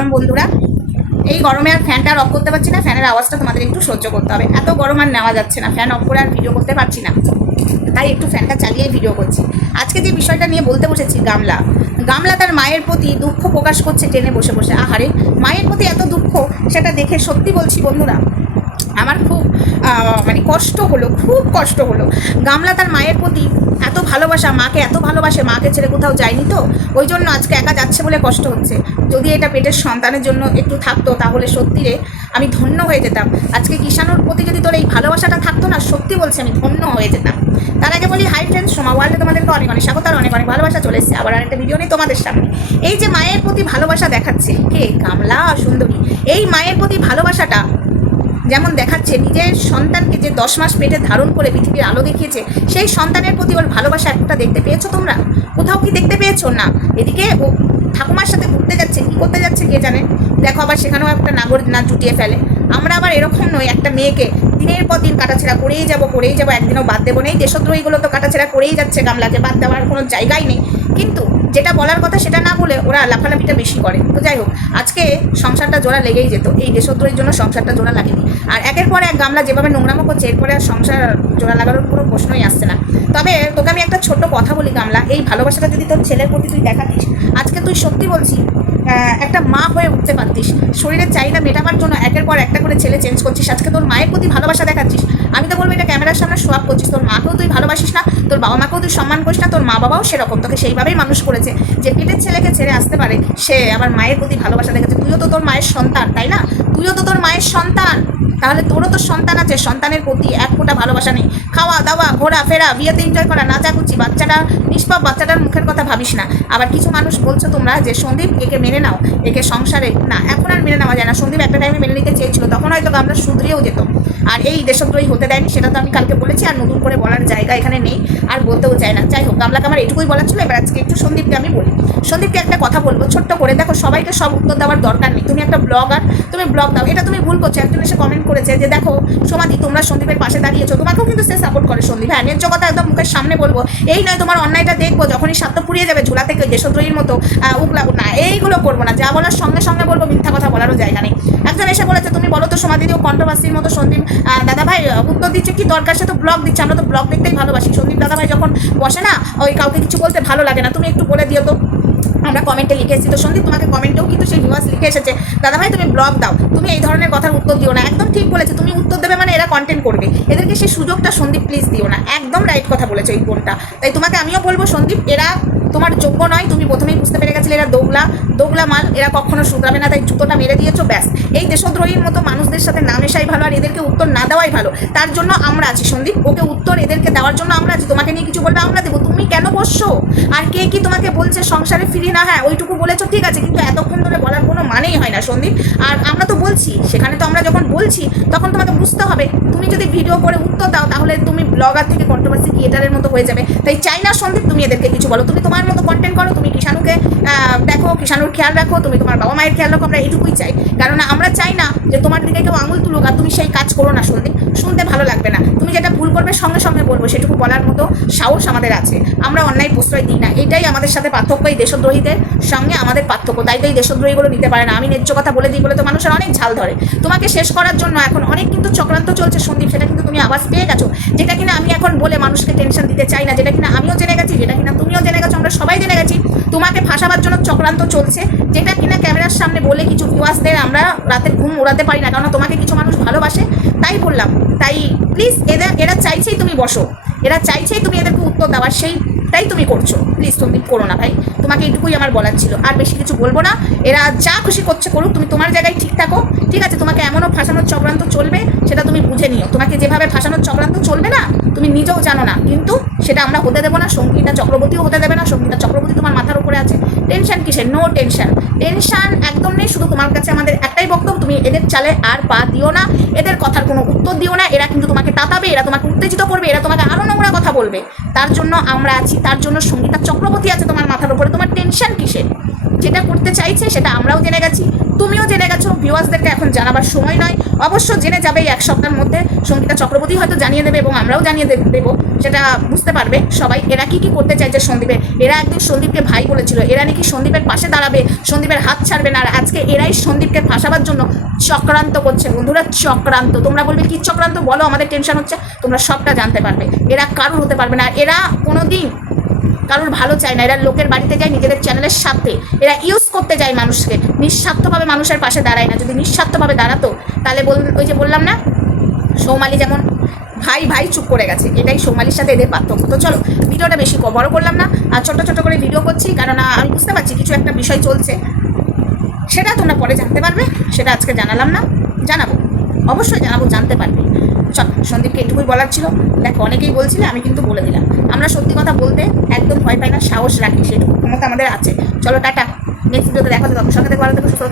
গরম বন্ধুরা, এই গরমে আর ফ্যানটা অফ করতে পারছি না ফ্যানের আওয়াজটা তোমাদের একটু সহ্য করতে হবে। এত গরম আর নেওয়া যাচ্ছে না ফ্যান অফ করে আর ভিডিও করতে পারছি না। তাই একটু ফ্যানটা চালিয়ে ভিডিও করছি। আজকে যে বিষয়টা নিয়ে বলতে বসেছি, গামলা। গামলা তার মায়ের প্রতি দুঃখ প্রকাশ করছে ট্রেনে বসে বসে। আহারে, মায়ের প্রতি এত দুঃখ, সেটা দেখে সত্যি বলছি বন্ধুরা আমার খুব মানে কষ্ট হলো, খুব কষ্ট হলো। গামলা তার মায়ের প্রতি এত ভালোবাসা, মাকে এত ভালোবাসে, মাকে ছেড়ে কোথাও যায়নি তো? ওই জন্য আজকে একা যাচ্ছে বলে কষ্ট হচ্ছে। যদি এটা পেটের সন্তানের জন্য একটু থাকতো, তাহলে সত্যি রে, আমি ধন্য হয়ে যেতাম। আজকে কিষাণুর প্রতি যদি তোর এই ভালোবাসাটা থাকতো না, সত্যি বলছি আমি ধন্য হয়ে যেতাম। তার আগে বলি, হাই ফ্রেন্ডস, সোমা ওয়ার্ল্ডে তোমাদেরকে অনেক অনেক স্বাগত আর অনেক অনেক ভালোবাসা চলে এসেছে। আবার আরেকটা ভিডিও নেই তোমাদের সামনে। এই যে মায়ের প্রতি ভালোবাসা দেখাচ্ছে, কে? কামলা সুন্দরী। এই মায়ের প্রতি ভালোবাসাটা যেমন দেখাচ্ছে, নিজের সন্তানকে যে দশ মাস পেটে ধারণ করে পৃথিবীর আলো দেখিয়েছে, সেই সন্তানের প্রতি ওর ভালোবাসা একটা দেখতে পেয়েছ তোমরা? কোথাও কি দেখতে পেয়েছ? না। এদিকে ও ঠাকুমার সাথে ঘুরতে যাচ্ছে, কী করতে যাচ্ছে কে জানে? দেখো আবার সেখানেও একটা নাগর না জুটিয়ে ফেলে। আমরা আবার এরকম নই, একটা মেয়েকে দিনের পর দিন কাটাছেড়া করেই যাব করেই যাব, একদিনও বাদ দেবো নেই। দেশদ্রোহীগুলো তো কাটাছেড়া করেই যাচ্ছে গামলাকে, বাদ দেওয়ার কোনো জায়গাই নেই। কিন্তু যেটা বলার কথা সেটা না বলে ওরা লাফালাফিটা বেশি করে। তো যাই হোক, আজকে সংসারটা জোড়া লেগেই যেত। এই দেশদ্রোহীর জন্য সংসারটা জোড়া লাগেনি। আর একের পর এক গামলা যেভাবে নোংরামো করছে এরপরে আর সংসার জোড়া লাগানোর কোনো প্রশ্নই আসছে না। তবে তোকে আমি একটা ছোট্ট কথা বলি গামলা, এই ভালোবাসাটা যদি তোর ছেলের প্রতি তুই দেখাতিস, আজকে তুই সত্যি বলছি একটা মা হয়ে উঠতে পারতিস। শরীরের চাহিদা মেটাবার জন্য একের পর একটা করে ছেলে চেঞ্জ করছিস। আজকে তোর মায়ের প্রতি ভালোবাসা দেখাচ্ছিস। আমি তো বলব এটা ক্যামেরার সামনে সোয়াব করছিস। তোর মাকেও তুই ভালোবাসিস না, তোর বাবা মাকেও তুই সম্মান করিস না, তোর মা বাবাও সেরকম। তোকে সেইভাবেই মানুষ করেছে। যে পেটের ছেলেকে ছেড়ে আসতে পারে, সে আবার মায়ের প্রতি ভালোবাসা দেখাচ্ছে। তুইও তো তোর মায়ের সন্তান, তাই না? তুইও তো তোর মায়ের সন্তান। তাহলে তোরও তো সন্তান আছে, সন্তানের প্রতি এক ফোঁটা ভালোবাসা নেই। খাওয়া, দাওয়া, ঘোরা, ফেরা, বিয়েতে এনজয় করা, নাচাকুচি, বাচ্চাটা নিষ্পাপ, বাচ্চাটার মুখের কথা ভাবিস না। আবার কিছু মানুষ বলছো তোমরা যে, সন্দীপ, একে মেনে নাও, একে সংসারে না, এখন আর মেনে নেওয়া যায় না। সন্দীপ একটা টাইমে মেনে নিতে চেয়েছিল, তখন হয়তো আমরা শুধরিয়েও যেত। আর এই দেশদ্রোহী হতে দেয়নি, সেটা তো আমি কালকে বলেছি, আর নতুন করে বলার জায়গা এখানে নেই, আর বলতেও চাই না। যাই হোক গামলাকে আমার এটুকুই বলার ছিল, এবার আজকে একটু সন্দীপকে আমি বলি। সন্দীপকে একটা কথা বলব, ছোট্ট করে। দেখো, সবাইকে সব উত্তর দেওয়ার দরকার নেই। তুমি একটা ব্লগার, তুমি ব্লগ দাও, এটা তুমি ভুল করছ, একজন এসে কমেন্ট করেছে যে দেখো সমাধি তোমরা সন্দীপের পাশে দাঁড়িয়েছো তোমাকেও কিন্তু সে সাপোর্ট করে সন্দীপ। হ্যাঁ ন্যায্য কথা একদম মুখের সামনে বলব এই নয় তোমার অন্যায়টা দেখব যখনই স্বার্থ পুড়িয়ে যাবে ঝুলা থেকে দেশদ্রোহীর মতো আহ, উগলাবো না এইগুলো করব না যা বলার সঙ্গে সঙ্গে বলব মিথ্যা কথা বলারও জায়গা নেই। একজন এসে বলেছে তুমি বলো তো সমাধিদিও কন্ট্রোভার্সির মতো সন্দীপ দাদা ভাই উত্তর দিচ্ছে কি দরকার সে তো ব্লগ দিচ্ছে আমরা তো ব্লগ দেখতেই ভালোবাসি। সন্দীপ দাদা ভাই যখন বসে না ওই কাউকে কিছু বলতে ভালো লাগে না তুমি একটু বলে দিও তো। কমেন্টে লিখে এসেছি। তো সন্দীপ, তোমাকে কমেন্টেও কিন্তু সেই ভিউয়ার্স লিখে এসেছে। দাদা ভাই তুমি ব্লগ দাও। তুমি এই ধরনের কথার উত্তর দিও না। একদম ঠিক বলেছে। তুমি উত্তর দেবে মানে এরা কন্টেন্ট করবে। এদেরকে সেই সুযোগটা সন্দীপ প্লিজ দিও না। একদম রাইট কথা বলেছে এই বোনটা তাই তোমাকে আমিও বলব, সন্দীপ, এরা তোমার যোগ্য নয়, তুমি প্রথমেই বুঝতে পেরে গেছিলে এরা দোগলা। দোগলা মাল, এরা কখনো শুধরাবে না, তাই জুতোটা মেরে দিয়েছ, ব্যাস। এই দেশদ্রোহীর মতো মানুষদের সাথে না মেশাই ভালো আর এদেরকে উত্তর না দেওয়াই ভালো, তার জন্য আমরা আছি সন্দীপ। ওকে উত্তর এদেরকে দেওয়ার জন্য আমরা আছি, তোমাকে নিয়ে কিছু বলবে, আমরা দেবো। তুমি কেন বসছো? আর কে কি তোমাকে বলছে, সংসারে ফিরি না? হ্যাঁ ওইটুকু বলেছ, ঠিক আছে, কিন্তু এতক্ষণ ধরে বলার কোনো মানেই হয় না, সন্দীপ। আর আমরা তো বলছি, সেখানে তো আমরা যখন বলছি, তখন তোমাকে বুঝতে হবে, তুমি যদি ভিডিও করে উত্তর দাও, তাহলে তুমি ব্লগার থেকে কন্ট্রোভার্সি থিয়েটারের মতো হয়ে যাবে। তাই চাই না সন্দীপ, তুমি এদেরকে কিছু বলো। তুমি তোমার মতো কিষাণুকে দেখো, কিষাণুর খেয়াল রাখো, তুমি তোমার বাবা মায়ের খেয়াল রাখো, আমরা এটুকুই চাই। কারণ আমরা চাই না যে তোমার দিকে কেউ আঙুল তুলুক আর তুমি সেই কাজ করো না সন্দীপ শুনতে ভালো লাগবে না। তুমি যেটা ভুল করবে সঙ্গে সঙ্গে বলব, সেটুকু বলার মতো সাহস আমাদের আছে। আমরা অন্যায় প্রশ্রয় দিই না। এটাই আমাদের সাথে পার্থক্য এই দেশদ্রোহীদের সঙ্গে আমাদের পার্থক্য। তাই তো এই দেশদ্রোহীগুলো নিতে পারে না। আমি ন্যায্য কথা বলে দিই বলে তো মানুষের অনেক ঝাল ধরে। তোমাকে শেষ করার জন্য এখন অনেক কিন্তু চক্রান্ত চলছে, সন্দীপ। সেটা কিন্তু তুমি আওয়াজ পেয়ে গেছো। যেটা কিনা আমি এখন বলে মানুষকে টেনশন দিতে চাই না। যেটা কিনা আমিও জেনে গেছি, যেটা কিনা তুমিও জেনে গেছো, আমরা সবাই জেনে গেছি। তোমাকে ফাঁসাবার জন্য চক্রান্ত চলছে, যেটা কিনা ক্যামেরার সামনে বলে কিছু ভিউয়ার্সদের আমরা রাতের ঘুম উড়াতে পারি না কারণ তোমাকে কিছু মানুষ ভালোবাসে, তাই বললাম। তাই প্লিজ এদের, এরা চাইছেই তুমি বসো, এরা চাইছেই তুমি এদেরকে উত্তর দেওয়ার সেইটাই তুমি করছ। প্লিজ তুমি করো না ভাই। তোমাকে এইটুকুই আমার বলার ছিল। আর বেশি কিছু বলব না। এরা যা খুশি করছে করুক, তুমি তোমার জায়গায় ঠিক থাকো। ঠিক আছে, তোমাকে এমনও ফাঁসানোর চক্রান্ত চলবে, সেটা তুমি বুঝে নিও। তোমাকে যেভাবে ফাঁসানোর চক্রান্ত চলবে না, তুমি নিজেও জানো না। কিন্তু সেটা আমরা হতে দেবো না। সঙ্গীতা চক্রবর্তীও হতে দেবে না। সঙ্গীতা চক্রবর্তী তোমার মাথার উপরে আছে। টেনশন কিসের? নো টেনশন টেনশন একদম নেই। শুধু তোমার কাছে আমাদের একটাই বক্তব্য, তুমি এদের চালে আর পা দিও না। এদের কথার কোনো উত্তর দিও না। এরা কিন্তু তোমাকে তাতাবে, এরা তোমাকে উত্তেজিত করবে, এরা তোমাকে আরও নোংরা কথা বলবে। তার জন্য আমরা আছি তার জন্য সঙ্গীতা চক্রবর্তী আছে তোমার মাথার উপরে। তোমার টেনশন কিসের? যেটা করতে চাইছে সেটা আমরাও জেনে গেছি। তুমিও জেনে গেছো ভিউয়ার্সদেরকে এখন জানাবার সময় নয়। অবশ্য জেনে যাবে এই এক সপ্তাহের মধ্যে সঙ্গীতা চক্রবর্তী হয়তো জানিয়ে দেবে এবং আমরাও জানিয়ে দেব। সেটা বুঝতে পারবে। সবাই এরা কি কি করতে চাইছে সন্দীপের? এরা একদিন সন্দীপকে ভাই বলেছিল। এরা নাকি সন্দীপের পাশে দাঁড়াবে, সন্দীপের হাত ছাড়বে না। আর আজকে এরাই সন্দীপকে ফাঁসাবার জন্য চক্রান্ত করছে। বন্ধুরা, চক্রান্ত। তোমরা বলবে, কি চক্রান্ত? বলো, আমাদের টেনশন হচ্ছে। তোমরা সবটা জানতে পারবে। এরা কারুর হতে পারবে না। এরা কোনোদিন কারোর ভালো চায় না এরা লোকের বাড়িতে যায় নিজেদের চ্যানেলের স্বার্থে এরা ইউজ করতে যায় মানুষকে। নিঃস্বার্থভাবে মানুষের পাশে দাঁড়ায় না। যদি নিঃস্বার্থভাবে দাঁড়াতো তাহলে বল ওই যে বললাম না সৌমালি যেমন ভাই ভাই চুপ করে গেছে। এটাই সৌমালির সাথে এদের পার্থক্য। তো চলো ভিডিওটা বেশি বড় করলাম না আর ছোট ছোট করে ভিডিও করছি আহ, আমি বুঝতে পারছি কিছু একটা বিষয় চলছে। সেটা তোমরা পরে জানতে পারবে সেটা আজকে জানালাম না জানাব। অবশ্যই জানাব জানতে পারবে। সন্দীপকে এটুকুই বলার ছিল। দেখো, অনেকেই বলছিলে, আমি কিন্তু বলে দিলাম। আমরা সত্যি কথা বলতে একদম ভয় পাই না, সাহস রাখি, সেটুকু ক্ষমতা আমাদের আছে। চলো, টাটা। নেক্সট ভিডিওতে দেখা যাবে সঙ্গে দেখো ভালো থেকে, সুস্থ